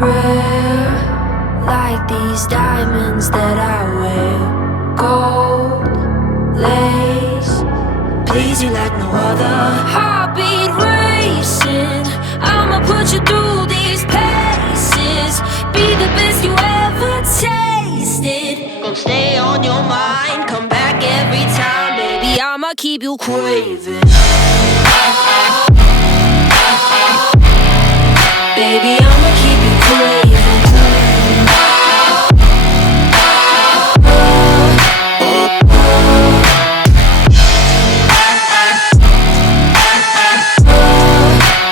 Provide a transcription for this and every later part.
rare, like these diamonds that I wear. Gold lace, please you like no other. Heartbeat racing, I'ma put you through these paces. Be the best you ever tasted. Gonna stay on your mind, come back every time, baby. I'ma keep you craving. Baby, I'ma keep you craving.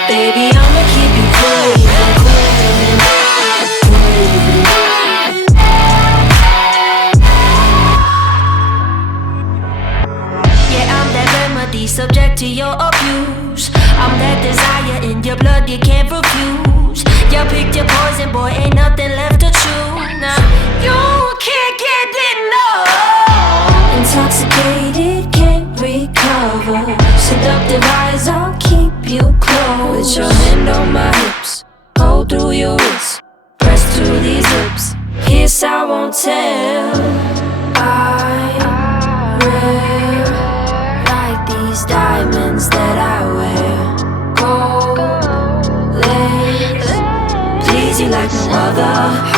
Baby, I'ma keep you craving, craving, craving. Yeah, I'm that remedy, subject to your abuse. I'm that desire in your blood you can't refuse. You picked your poison, boy, ain't nothing left to choose. Now, you can't get enough. Intoxicated, can't recover. Seductive eyes, I'll keep you close. Put your hand on my hips, hold through your wrist, press to these lips, kiss I won't tell. I'm rare, like these diamonds that I wear. Gold lace, please you like no other.